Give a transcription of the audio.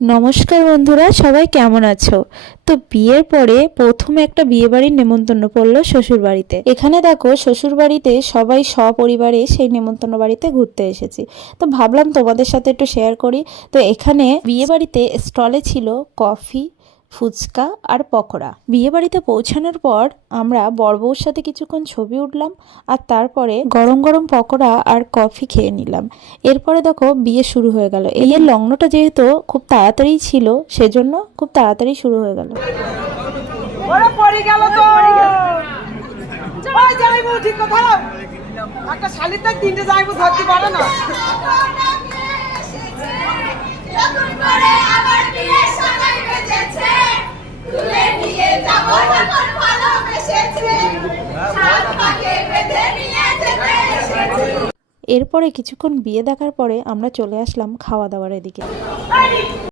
নমস্কার বন্ধুরা, সবাই কেমন আছো? তো বিয়ের পরে প্রথমে একটা বিয়ে বাড়ির নেমন্তন্ন পড়লো শ্বশুর বাড়িতে। এখানে দেখো শ্বশুর বাড়িতে সবাই সপরিবারে সেই নেমন্তন্ন বাড়িতে ঘুরতে এসেছি। তো ভাবলাম তোমাদের সাথে একটু শেয়ার করি। তো এখানে বিয়ে বাড়িতে স্টলে ছিল কফি, ফুচকা আর পকোড়া। বিয়ে বাড়িতে পৌঁছানোর পর আমরা বরবউর সাথে কিছুক্ষণ ছবি উঠলাম, আর তারপরে গরম গরম পকোড়া আর কফি খেয়ে নিলাম। এরপরে দেখো বিয়ে শুরু হয়ে গেল। এর লগ্নটা যেহেতু খুব তাড়াতাড়ি ছিল, সেজন্য খুব তাড়াতাড়ি শুরু হয়ে গেল। একটা শালির তার তিনটে যাইবো ধরতে পারে না। এরপরে কিছুক্ষণ বিয়ে দেখার পরে আমরা চলে আসলাম খাওয়া দাওয়ার এদিকে।